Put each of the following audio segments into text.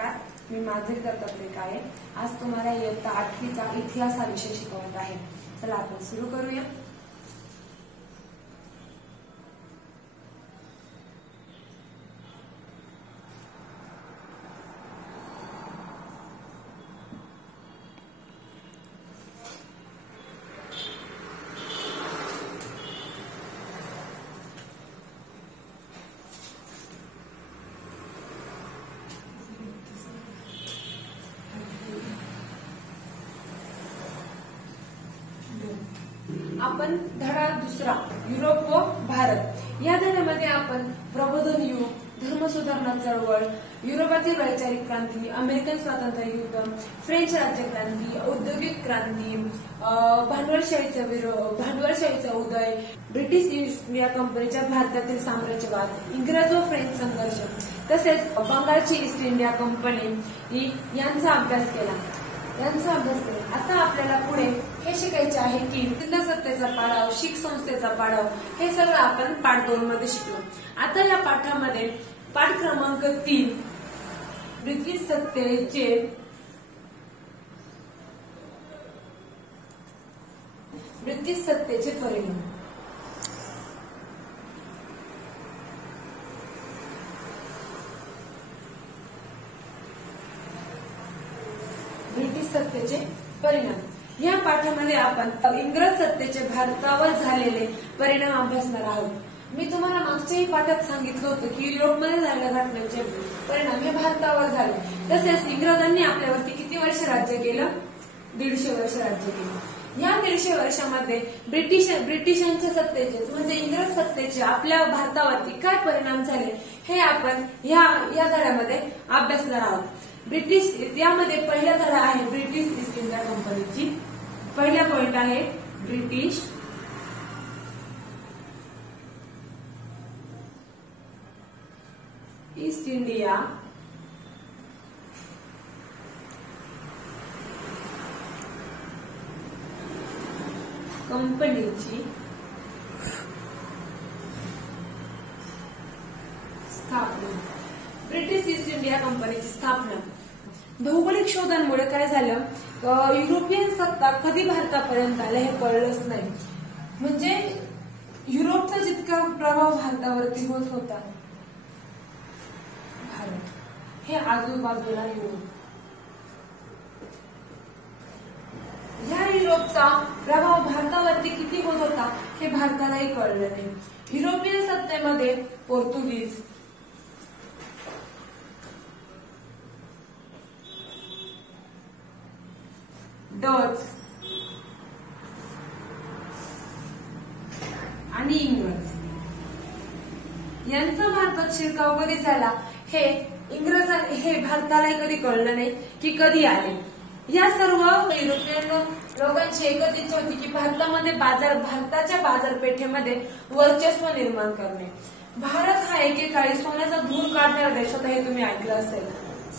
नमस्कार, मी माधुरी दत्तात्रय काळे आज तुम्हाला इयत्ता 8वीचा इतिहास हा विषय शिकवत आहे। चला आपण सुरू करूया। आपण धडा दुसरा युरोप व भारत या धड्यामध्ये आपण प्रबोधन युग, धर्मसुधारणा चळवळ, युरोपातील वैचारिक क्रांती, अमेरिकन स्वातंत्र्य युद्ध, फ्रेंच राज्यक्रांती, औद्योगिक क्रांती, भांडवलशाहीचा उदय, ब्रिटिश ईस्ट इंडिया कंपनीच्या भारतातील साम्राज्यवाद, इंग्रज व फ्रेंच संघर्ष तसेच बंगालची ईस्ट इंडिया कंपनी यांचा अभ्यास केला। आता आपल्याला पुढे हे शिकायचे आहे की सिंध सत्तेचा पाडाव, शीख संस्थेचा पाडाव हे सगळं आपण पाठ 2 मध्ये शिकलो। आता या पाठामध्ये पाठ क्रमांक 3 ब्रिटिश सत्तेचे परिणाम। ब्रिटिश सत्तेचे परिणाम या पाठामध्ये आपण इंग्रज सत्तेचे भारतावर झालेले परिणाम अभ्यासणार आहोत। मी तुम्हाला मागच्याही पाठात सांगितलं होतं की युरोपमध्ये झालेल्या घटनांचे परिणाम हे भारतावर झाले। तसेच इंग्रजांनी आपल्यावरती किती वर्ष राज्य केलं? 150 वर्ष राज्य केलं। या 150 वर्षामध्ये ब्रिटिशांच्या सत्तेचे म्हणजे इंग्रज सत्तेचे आपल्या भारतावरती काय परिणाम झाले हे आपण या धड्यामध्ये अभ्यासणार आहोत। यामध्ये पहिला धडा आहे ब्रिटिश ईस्ट इंडिया कंपनीची। पहिला पॉइंट आहे ब्रिटिश ईस्ट इंडिया कंपनीची स्थापना। ब्रिटिश ईस्ट इंडिया कंपनीची स्थापना भौगोलिक शोधांमुळे काय झालं, युरोपियन सत्ता कधी भारतापर्यंत आल्या हे कळलंच नाही। म्हणजे युरोपचा जितका प्रभाव भारतावरती होत होता, भारत हे आजूबाजूला युरोप, या युरोपचा प्रभाव भारतावरती किती होत होता हे भारतालाही कळलं नाही। युरोपियन सत्तेमध्ये पोर्तुगीज, डच आणि इंग्रज यांचा भारतात शिरकाव कधी झाला हे भारताला कधी कळलं नाही की कधी आले। या सर्व युरोपियन लोकांची एकच इच्छा होती की भारताच्या बाजारपेठेमध्ये वर्चस्व निर्माण करणे। भारत हा एकेकाळी सोन्याचा धूर काढणारा देश होता हे तुम्ही ऐकलं असेल।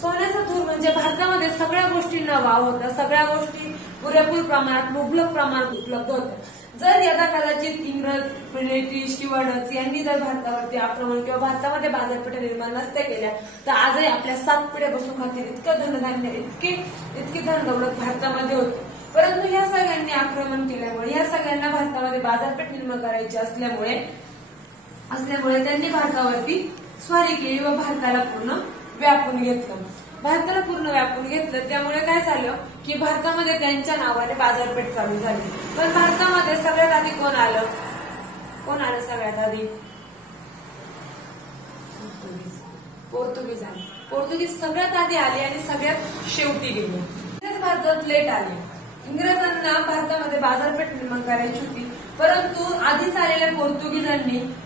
सोन्याचा धूर म्हणजे भारतामध्ये सगळ्या गोष्टींना वाव होता, सगळ्या गोष्टी पुरेपूर प्रमाणात मुबलक प्रमाणात उपलब्ध होत्या। जर यदा कदाचित इंग्रज, ब्रिटिश किंवा डच यांनी जर भारतावरती आक्रमण किंवा भारतामध्ये बाजारपेठा निर्माण नसत्या केल्या तर आजही आपल्या 7 पिढ्या बसून खातील इतकं धनधान्य, इतकी धन दौलत भारतामध्ये होती। परंतु या सगळ्यांनी आक्रमण केल्यामुळे, या सगळ्यांना भारतामध्ये बाजारपेठ निर्माण करायची असल्यामुळे त्यांनी भारतावरती स्वारी केली व भारताला पूर्ण व्यापून घेतलं। त्यामुळे काय झालं की भारतामध्ये त्यांच्या नावाने बाजारपेठ चालू झाली। पण भारतामध्ये सगळ्यात आधी कोण आलं सगळ्यात आधी? पोर्तुगीज सगळ्यात आधी आले आणि सगळ्यात शेवटी गेले। इंग्रज भारतात लेट आले। इंग्रजांना भारतामध्ये बाजारपेठ निर्माण करायची होती, परंतु आधीच आलेल्या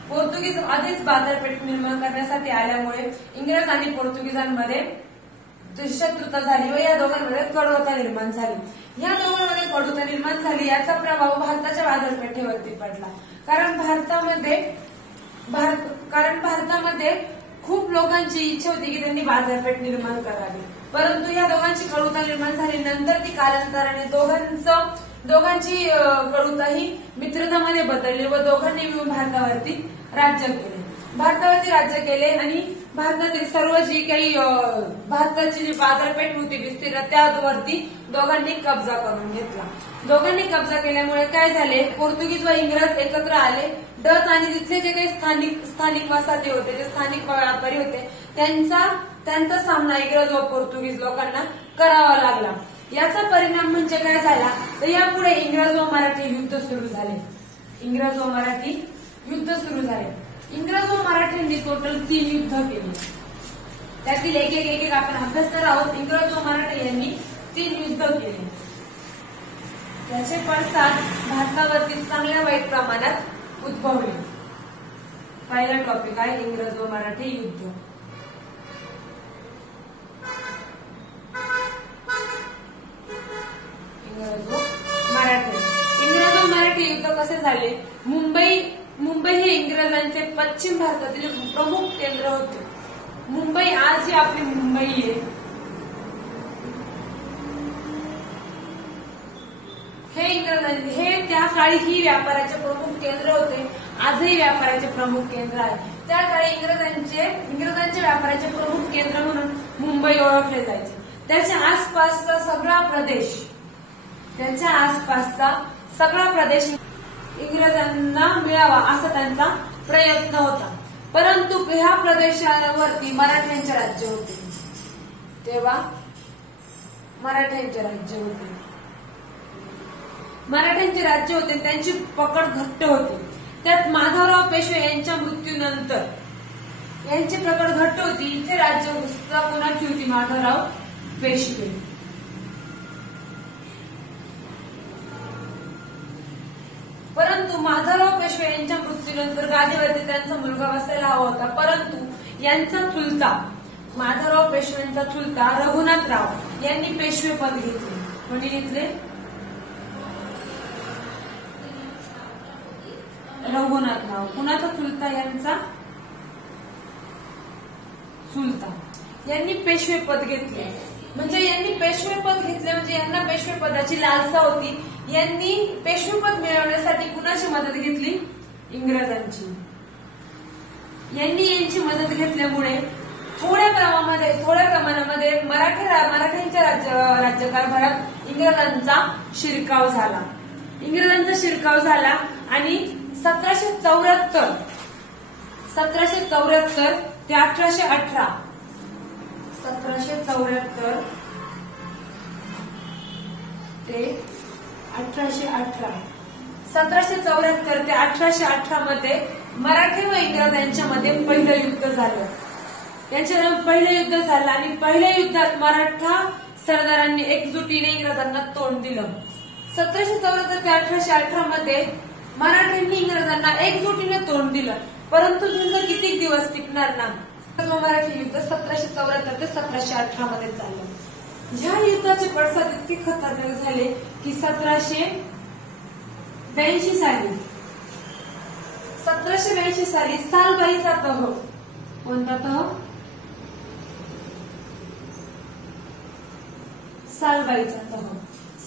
पोर्तुगीज आधीच बाजारपेठ निर्माण करण्यासाठी आल्यामुळे इंग्रज आणि पोर्तुगीजांमध्ये शत्रुता झाली व या दोघांमध्ये कडवता निर्माण झाली। याचा प्रभाव भारताच्या बाजारपेठेवरती पडला। कारण भारतामध्ये खूप लोकांची इच्छा होती की त्यांनी बाजारपेठ निर्माण करावी, परंतु या दोघांची कडवता निर्माण झाली। नंतर ती कालांतराने दोघांची कडवता ही मित्रतामध्ये बदलली व दोघांनी मिळून भारतावरती राज्य केले आणि भारतातील सर्व जी काही भारताची जी बाजारपेठ होती विस्तीर्ण त्यावरती दोघांनी कब्जा करून घेतला. दोघांनी कब्जा केल्यामुळे काय झाले, पोर्तुगीज व इंग्रज एकत्र आले. डच आणि तिथले जे काही स्थानिक वसाहती होते, जे स्थानिक व्यापारी होते, त्यांचा सामना इंग्रज व पोर्तुगीज लोकांना करावा लागला. याचा परिणाम म्हणजे काय झाला, तर यापुढे इंग्रज व मराठी युद्ध सुरू झाले. इंग्रज व मराठी युद्ध सुरू झाले. इंग्रज व मराठ्यांनी टोटल 3 युद्ध केली. त्यातील एक एक आपण अभ्यासणार आहोत. इंग्रज व मराठे यांनी 3 युद्ध केले. त्याचे पडसाद भारतावरती चांगल्या वाईट प्रमाणात उद्भवले. पहिला टॉपिक आहे इंग्रज व मराठी युद्ध. इंग्रज व मराठी युद्ध कसे झाले, मुंबई हे इंग्रजांचे पश्चिम भारतातील प्रमुख केंद्र होते. मुंबई आज जी आपली मुंबई आहे, हे त्या काळी ही व्यापाराचे प्रमुख केंद्र होते. आजही व्यापाराचे प्रमुख केंद्र आहे. त्या काळी इंग्रजांच्या व्यापाराचे प्रमुख केंद्र म्हणून मुंबई ओळखले जायचे. त्याच्या आसपासचा सगळा प्रदेश इंग्रजांना मिळावा असा त्यांचा प्रयत्न होता. परंतु ह्या प्रदेशावरती मराठ्यांचे राज्य होते. तेव्हा मराठ्यांचे राज्य होते. त्यांची पकड घट्ट होती. त्यात माधवराव पेशवे यांच्या मृत्यूनंतर यांची पकड घट्ट होती. इथे राज्य कोणाची होती, माधवराव पेशवे. परंतु माधवराव पेशवे यांच्या मृत्यूनंतर गादीवरती त्यांचा मुलगा बसायला हवा होता. परंतु यांचा चुलता, माधवराव पेशव्यांचा चुलता रघुनाथराव यांनी पेशवे पद घेतले. कोणी घेतले, रघुनाथराव. कुणाचा चुलता, यांचा चुलता यांनी पेशवे पद घेतले. म्हणजे यांनी पेशवे पद घेतले म्हणजे यांना पेशवे पदाची लालसा होती. यांनी पेशवेपद मिळवण्यासाठी कुणाची मदत घेतली, इंग्रजांची. यांची मदत घेतल्यामुळे थोड्या प्रमाणामध्ये मराठ्यांच्या राज्यकारभारात इंग्रजांचा शिरकाव झाला आणि 1774 ते 1818 मध्ये मराठे व इंग्रजांच्यामध्ये पहिलं युद्ध झालं. पहिलं युद्ध झालं आणि पहिल्या युद्धात मराठा सरदारांनी एकजुटीने इंग्रजांना तोंड दिलं. 1774 ते 1818 मध्ये मराठ्यांनी इंग्रजांना एकजुटीने तोंड दिलं. परंतु युद्ध किती दिवस टिकणार ना. मराठी युद्ध 1774 ते 1718 मध्ये चाललं. ह्या युद्धाचे पडसाद इतके खतरनाक झाले की 1782 साली सालबाईचा तह, कोणता तह,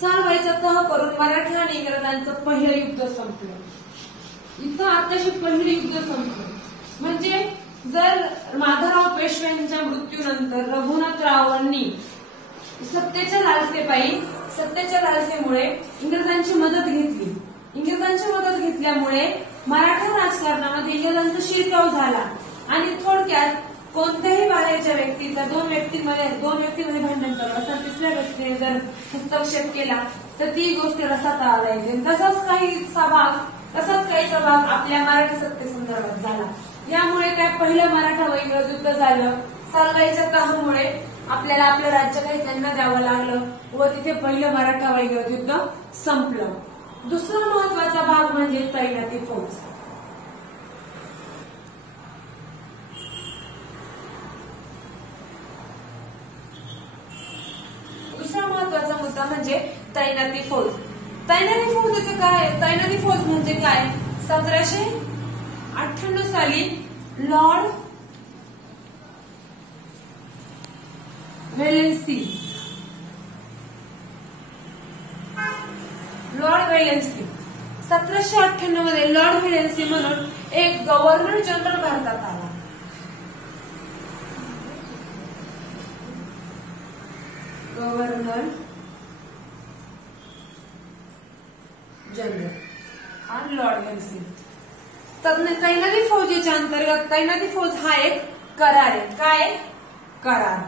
सालबाईचा तह करून मराठी आणि इंग्रजांचं पहिलं युद्ध संपलं. इथं आताशी पहिलं युद्ध संपलं. म्हणजे जर माधवराव पेशवे यांच्या मृत्यूनंतर रघुनाथरावांनी सत्तेच्या लालसेमुळे इंग्रजांची मदत घेतली. इंग्रजांची मदत घेतल्यामुळे मराठा राजकारणामध्ये इंग्रजांचा शिरकाव झाला आणि थोडक्यात कोणत्याही बाहेरच्या व्यक्तीचा दोन व्यक्तीमध्ये भांडण झालं असं तिसऱ्या व्यक्तीने जर हस्तक्षेप केला तर ती गोष्ट रसात आला येते. तसाच काही सहभाग आपल्या मराठी सत्तेसंदर्भात झाला. यामुळे काय पहिलं मराठा व इंग्रज युद्ध झालं. सालबाईच्या तहामुळे आपल्याला आपलं राज्य काही त्यांना द्यावं लागलं व तिथे पहिलं मराठा व इंग्रज युद्ध संपलं. दुसरा महत्वाचा भाग म्हणजे तैनाती फौज. दुसरा महत्वाचा मुद्दा म्हणजे तैनाती फौज. तैनाती फौजेचं काय, तैनाती फौज म्हणजे काय, 1758 साली लॉर्ड वेलेन्सी 1798 मध्ये लॉर्ड वेलेन्सी म्हणून एक गव्हर्नर जनरल भारतात आला. गव्हर्नर जनरल हा लॉर्ड वेल्सी. तर तैनाती फौजेच्या अंतर्गत तैनाती फौज हा एक करार आहे. काय करार.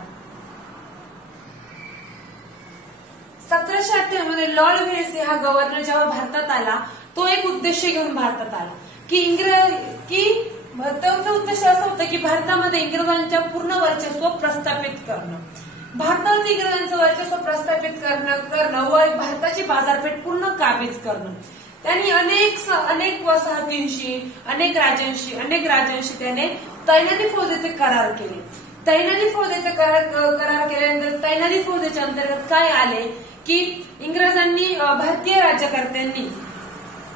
1798 मध्ये लॉर्ड वेल्सी हा गव्हर्नर जेव्हा भारतात आला तो एक उद्देश घेऊन भारतात आला की त्याचा उद्देश असा होता की भारतामध्ये इंग्रजांच्या पूर्ण वर्चस्व प्रस्थापित करणं. भारतात इंग्रजांचं वर्चस्व प्रस्थापित करणं व भारताची बाजारपेठ पूर्ण काबीज करणं. त्यांनी अनेक वसाहतींशी अनेक राजांशी त्याने तैनाती फौजेचे करार केले. तैनाती फौजेचे करार केल्यानंतर तैनाती फौजेच्या अंतर्गत काय आले की इंग्रजांनी भारतीय राज्यकर्त्यांनी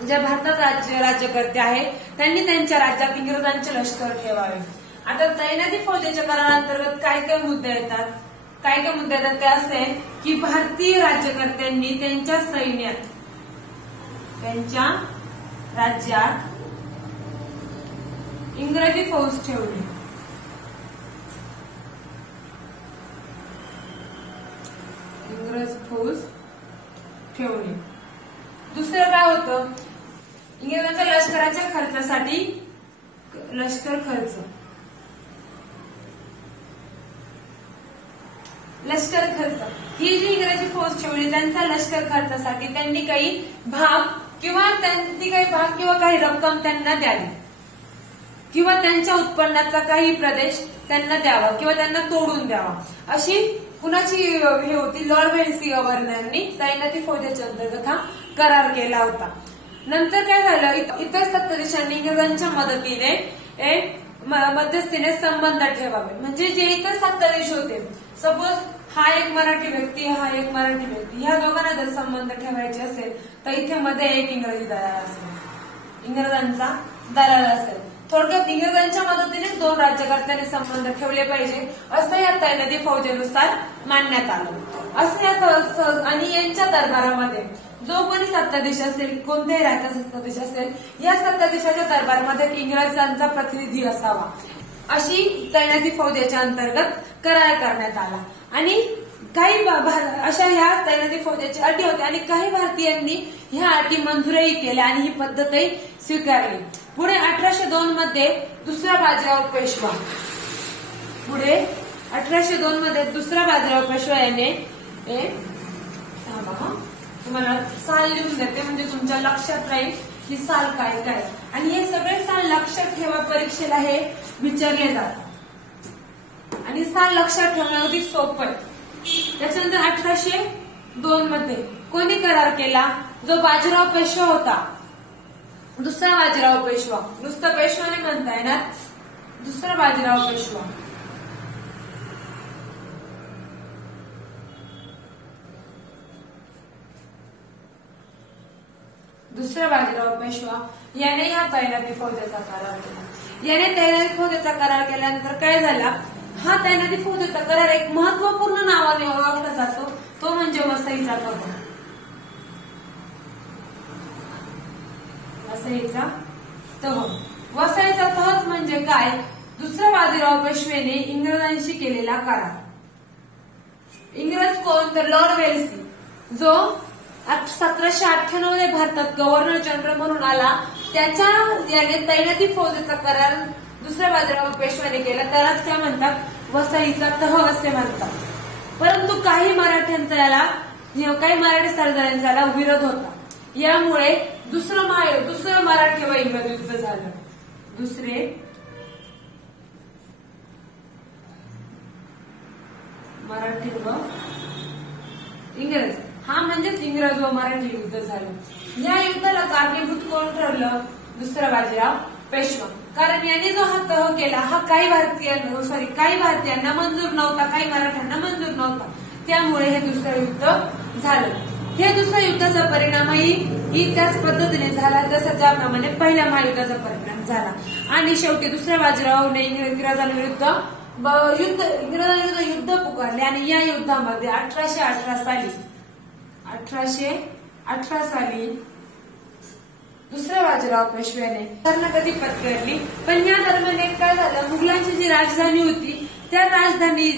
जे भारतात राज्यकर्ते आहेत त्यांनी त्यांच्या राज्यात इंग्रजांचे लष्कर ठेवावे. आता तैनाती फौजेच्या करारांतर्गत काय काय मुद्दे येतात ते असे की भारतीय राज्यकर्त्यांनी त्यांच्या सैन्यात त्यांच्या राज्यात इंग्रजी फौज ठेवली. इंग्रज फौज ठेवली. दुसरं काय होतं इंग्रजांच्या लष्कराच्या खर्चासाठी लष्कर खर्च ही जी इंग्रजी फौज ठेवली त्यांचा लष्कर खर्चासाठी त्यांनी काही भाग किंवा काही रक्कम त्यांना द्यावी किंवा त्यांच्या उत्पन्नाचा काही प्रदेश त्यांना द्यावा किंवा त्यांना तोडून द्यावा अशी कुणाची हे होती. लॉर्ड वेल्सी गव्हर्नरनी तैनाती फौजेच्या अंतर्गत हा करार केला होता. नंतर काय झालं इतर सत्ताधीशांनी इंग्रजांच्या मध्यस्थीने संबंध ठेवावे. म्हणजे जे इतर सत्ताधीश होते सपोज हा एक मराठी व्यक्ती ह्या दोघांना जर संबंध ठेवायचे असेल तर इथे मध्ये एक इंग्रजी दलाल असेल इंग्रजांचा दलाल असेल. थोडक्यात इंग्रजांच्या मदतीने दोन राज्यकर्त्यांनी संबंध ठेवले पाहिजे असं या तैनाती फौजेनुसार मानण्यात आलं. असं आणि यांच्या दरबारामध्ये जो कोणी सत्ताधीश असेल कोणत्याही राज्याचा सत्ताधीश असेल या सत्ताधीशाच्या दरबारामध्ये इंग्रजांचा प्रतिनिधी असावा अशी तैनाती फौजेच्या अंतर्गत करार करण्यात आला. आणि काही अशा ह्या तैनाती फौजेची अटी होत्या आणि काही भारतीयांनी ह्या अटी मंजूरही केल्या आणि ही पद्धतही स्वीकारली. पुढे 1802 मध्ये दुसरा बाजीराव पेशवा याने तुम्हाला साल लिहून देते म्हणजे तुमच्या लक्षात राहील ही साल काय आणि हे सगळे साल लक्षात ठेवा. परीक्षेला हे विचारले जातात आणि साल लक्षात ठेवणं अगदी सोपं आहे. त्याच्यानंतर 1802 मध्ये कोणी करार केला जो बाजीराव पेशवा होता दुसरा बाजीराव पेशवा नुसतं पेशवा नाही म्हणता येणार दुसरा बाजीराव पेशवा याने ह्या तैनाती फौजेचा करार केल्यानंतर काय झाला हा तैनाती फौजेचा करार एक महत्वपूर्ण नावाने ओळखला जातो तो म्हणजे वसईचा तह. वसईचा तहच म्हणजे काय दुसऱ्या बाजीराव पेशवेने इंग्रजांशी केलेला करार. इंग्रज कोण तर लॉर्ड वेल्सी जो 1798 मध्ये भारतात गव्हर्नर जनरल म्हणून आला याने तैनाती फौजेचा करार दुसऱ्या बाजीराव पेशव्याने केला त्यालाच त्या म्हणतात वसईचा तह असे म्हणतात. परंतु काही मराठी सरदारांचा याला विरोध होता. यामुळे दुसरं मराठी व इंग्रज युद्ध झालं. दुसरे मराठी व इंग्रज हा म्हणजेच इंग्रज व मराठी युद्ध झालं. या युद्धाला कारणीभूत कोण ठरलं दुसरा बाजीराव पेशवा. कारण याने जो हा तह केला हा काही भारतीयांना मंजूर नव्हता काही मराठ्यांना मंजूर नव्हता. त्यामुळे हे दुसरं युद्ध झालं. हे दुसऱ्या युद्धाचा परिणामही त्याच पद्धतीने झाला जसं ज्याप्रमाणे पहिल्या महायुद्धाचा परिणाम झाला. आणि शेवटी दुसऱ्या बाजीरावने इंग्रजांविरुद्ध युद्ध पुकारले आणि या युद्धामध्ये 1818 साली दुसऱ्या बाजीराव पेशव्याने कर्णगती पत्करली. पण या दरम्यान काय झालं मुघलांची जी राजधानी होती ती राजधानी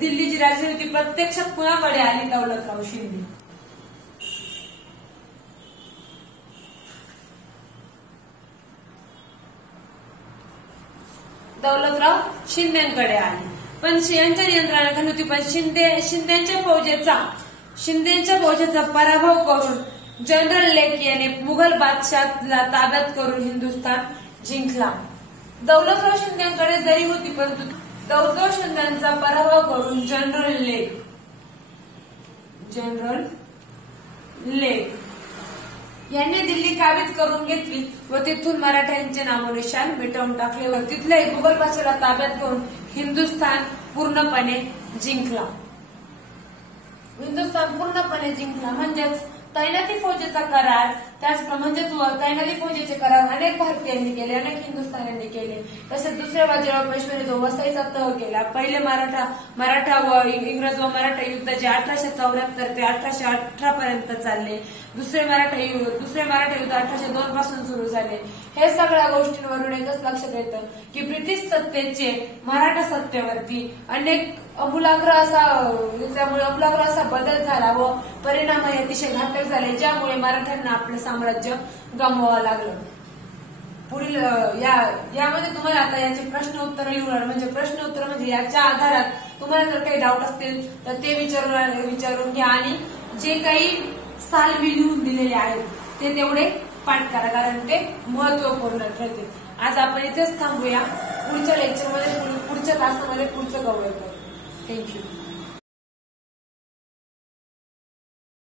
दिल्लीची राजधानी होती प्रत्यक्षात कुणाकडे आली? दौलतराव शिंदे. दौलतराव शिंदेकडे आली. पण यांच्या नियंत्रणाखाली होती. पण शिंदेच्या फौजेचा पराभव करून जनरल लेक याने मुघल बादशाहला ताब्यात करून हिंदुस्थान जिंकला. दौलतराव शिंदेकडे जरी होती, परंतु दौलतराव शिंदेचा पराभव करून जनरल लेक यांनी दिल्ली काबीज करून घेतली व तिथून मराठ्यांचे नामोनिशाण मिटवून टाकले व तिथले मुघल बादशाहला ताब्यात घेऊन हिंदुस्थान पूर्णपणे जिंकला. म्हणजेच तैनाती फौजेचा करार, तैनाती फौजेचे करार अनेक भारतीयांनी केले, अनेक हिंदुस्थान्यांनी केले. तसेच दुसऱ्या बाजीराव पेशव्याने जो वसईचा तह केला, पहिले मराठा व इंग्रज व मराठा युद्ध जे 1874 ते 1818 पर्यंत चालले, दुसरे मराठा युद्ध 1802 पासून सुरू झाले. हे सगळ्या गोष्टींवरून एकच लक्षात येतं की ब्रिटिश सत्तेचे मराठा सत्तेवरती अमूलाग्र असा बदल झाला व परिणामही अतिशय घातक झाले, ज्यामुळे मराठ्यांना आपलं साम्राज्य गमवावं लागलं. पुढील यामध्ये तुम्हाला आता याचे प्रश्न उत्तर लिहून म्हणजे याच्या आधारात तुम्हाला जर काही डाऊट असतील तर ते विचारून घ्या आणि जे काही साल मी लिहून दिलेले आहेत ते तेवढे पाठ करा, कारण ते महत्वपूर्ण ठरते. आज आपण इथेच थांबूया. पुढच्या लेक्चरमध्ये पुढच्या तासामध्ये पुढचं कव्हर करू. थँक्यू.